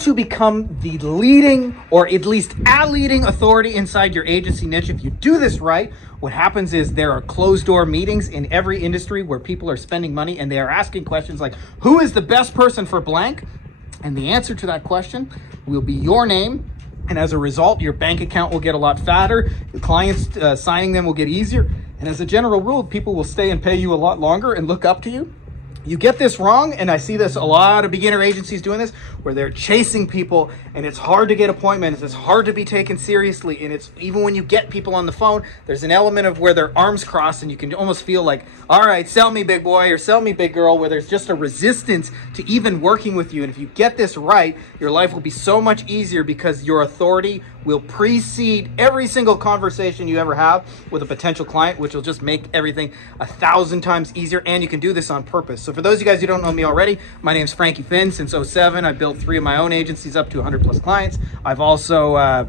to become the leading, or at least a leading authority inside your agency niche. If you do this right, what happens is there are closed door meetings in every industry where people are spending money and they are asking questions like, who is the best person for blank? And the answer to that question will be your name. And as a result, your bank account will get a lot fatter. The clients signing them will get easier. And as a general rule, people will stay and pay you a lot longer and look up to you. You get this wrong, and I see this a lot of beginner agencies doing this, where they're chasing people, and it's hard to get appointments, it's hard to be taken seriously, and it's even when you get people on the phone, there's an element of where their arms crossed, and you can almost feel like, all right, sell me big boy, or sell me big girl, where there's just a resistance to even working with you. And if you get this right, your life will be so much easier because your authority will precede every single conversation you ever have with a potential client, which will just make everything 1,000 times easier. And you can do this on purpose. So for those of you guys who don't know me already, my name's Frankie Finn. Since 2007, I've built 3 of my own agencies up to 100 plus clients. I've also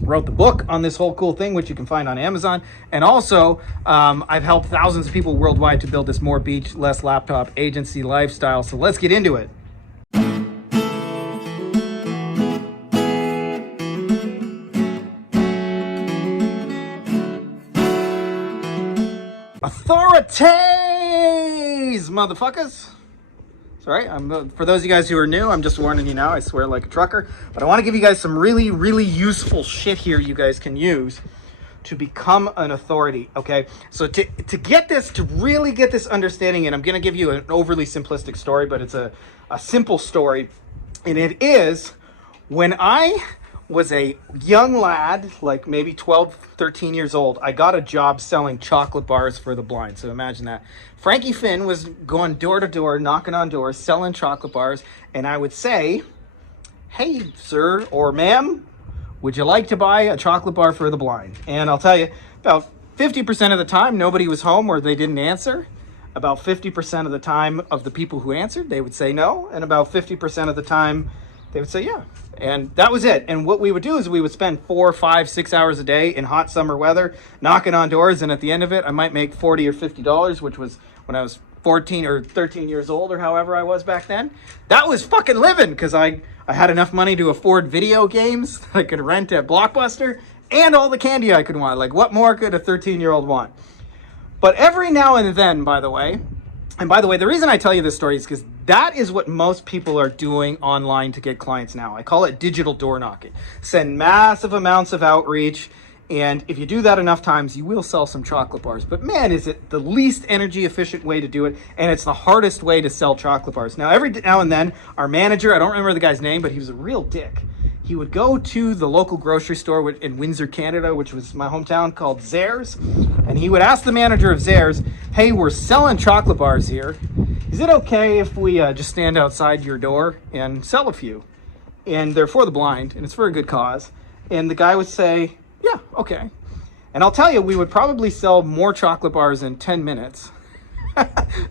wrote the book on this whole cool thing, which you can find on Amazon. And also, I've helped thousands of people worldwide to build this more beach, less laptop agency lifestyle. So let's get into it. Authorities, motherfuckers. Sorry, for those of you guys who are new, I'm just warning you now, I swear like a trucker. But I want to give you guys some really, really useful shit here you guys can use to become an authority, okay? So to get this, to really get this understanding, and I'm going to give you an overly simplistic story, but it's a simple story. And it is, when I was a young lad, like maybe 12, 13 years old, I got a job selling chocolate bars for the blind. So imagine that. Frankie Finn was going door to door, knocking on doors, selling chocolate bars. And I would say, hey, sir or ma'am, would you like to buy a chocolate bar for the blind? And I'll tell you, about 50% of the time, nobody was home or they didn't answer. About 50% of the time of the people who answered, they would say no. And about 50% of the time, they would say yeah. And that was it. And what we would do is we would spend 4, 5, 6 hours a day in hot summer weather knocking on doors. And at the end of it, I might make $40 or $50, which was when I was 14 or 13 years old or however I was back then. That was fucking living, because I had enough money to afford video games that I could rent at Blockbuster and all the candy I could want. Like, what more could a 13-year-old want? But every now and then, by the way, the reason I tell you this story is because that is what most people are doing online to get clients now. I call it digital door knocking. Send massive amounts of outreach, and if you do that enough times, you will sell some chocolate bars. But man, is it the least energy efficient way to do it, and it's the hardest way to sell chocolate bars. Now, every now and then, our manager, I don't remember the guy's name, but he was a real dick. He would go to the local grocery store in Windsor, Canada, which was my hometown, called Zehrs. And he would ask the manager of Zehrs, hey, we're selling chocolate bars here. Is it okay if we just stand outside your door and sell a few? And they're for the blind, and it's for a good cause. And the guy would say, yeah, okay. And I'll tell you, we would probably sell more chocolate bars in 10 minutes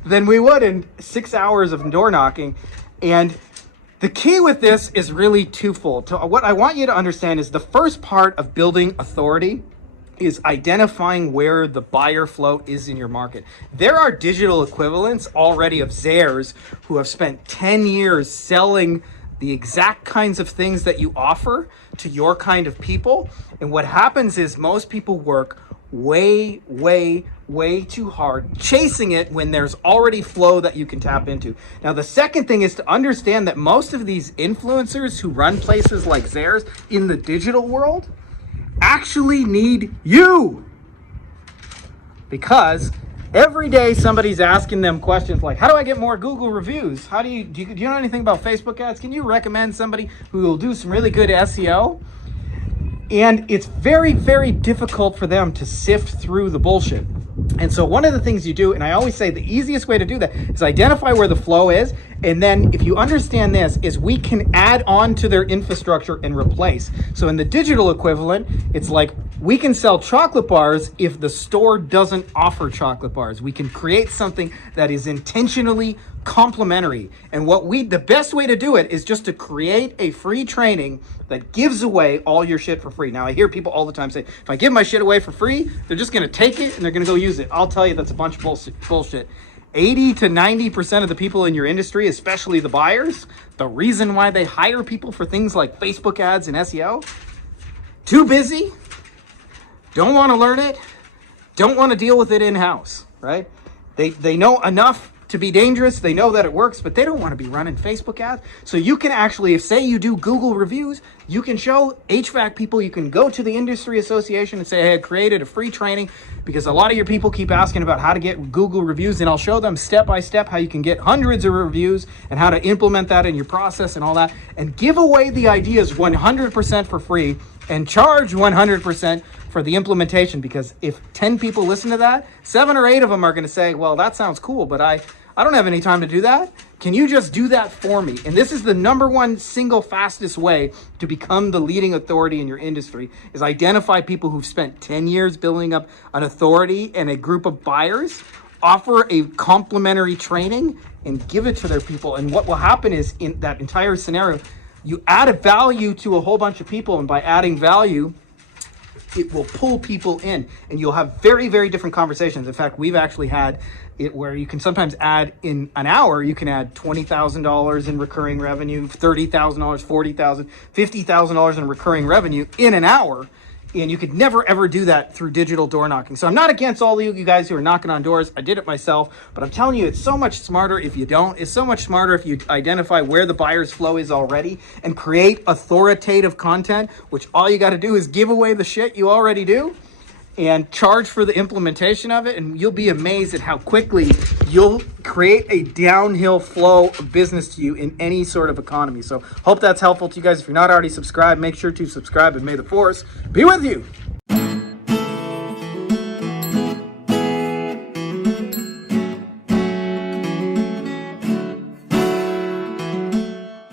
than we would in 6 hours of door knocking. And the key with this is really twofold. What I want you to understand is the first part of building authority is identifying where the buyer flow is in your market. There are digital equivalents already of Zehrs who have spent 10 years selling the exact kinds of things that you offer to your kind of people. And what happens is most people work way too hard chasing it when there's already flow that you can tap into. Now, the second thing is to understand that most of these influencers who run places like Zehrs in the digital world actually need you, because every day somebody's asking them questions like, how do I get more Google reviews? Do you know anything about Facebook ads? Can you recommend somebody who will do some really good SEO? And it's very, very difficult for them to sift through the bullshit. And so one of the things you do, and I always say the easiest way to do that is identify where the flow is. And then if you understand this, is we can add on to their infrastructure and replace. So in the digital equivalent, it's like we can sell chocolate bars if the store doesn't offer chocolate bars. We can create something that is intentionally complementary. And the best way to do it is just to create a free training that gives away all your shit for free. Now, I hear people all the time say, if I give my shit away for free, they're just going to take it and they're going to go use it. I'll tell you, that's a bunch of bullshit. 80 to 90% of the people in your industry, especially the buyers, the reason why they hire people for things like Facebook ads and SEO, too busy, don't want to learn it, don't want to deal with it in-house, right? They know enough to be dangerous. They know that it works, but they don't want to be running Facebook ads. So you can actually, if say you do Google reviews, you can show HVAC people, you can go to the industry association and say, hey, I created a free training because a lot of your people keep asking about how to get Google reviews, and I'll show them step by step how you can get hundreds of reviews and how to implement that in your process and all that, and give away the ideas 100% for free and charge 100% for the implementation. Because if 10 people listen to that, 7 or 8 of them are going to say, well, that sounds cool, but I don't have any time to do that. Can you just do that for me? And this is the number one single fastest way to become the leading authority in your industry, is identify people who've spent 10 years building up an authority and a group of buyers, offer a complimentary training and give it to their people. And what will happen is, in that entire scenario, you add a value to a whole bunch of people, and by adding value, it will pull people in, and you'll have very, very different conversations. In fact, we've actually had it where you can sometimes add, in an hour, you can add $20,000 in recurring revenue, $30,000, $40,000, $50,000 in recurring revenue in an hour. And you could never, ever do that through digital door knocking. So I'm not against all of you guys who are knocking on doors. I did it myself, but I'm telling you, it's so much smarter if you don't. It's so much smarter if you identify where the buyer's flow is already and create authoritative content, which all you got to do is give away the shit you already do and charge for the implementation of it. And you'll be amazed at how quickly you'll create a downhill flow of business to you in any sort of economy. So hope that's helpful to you guys. If you're not already subscribed, make sure to subscribe, and may the force be with you.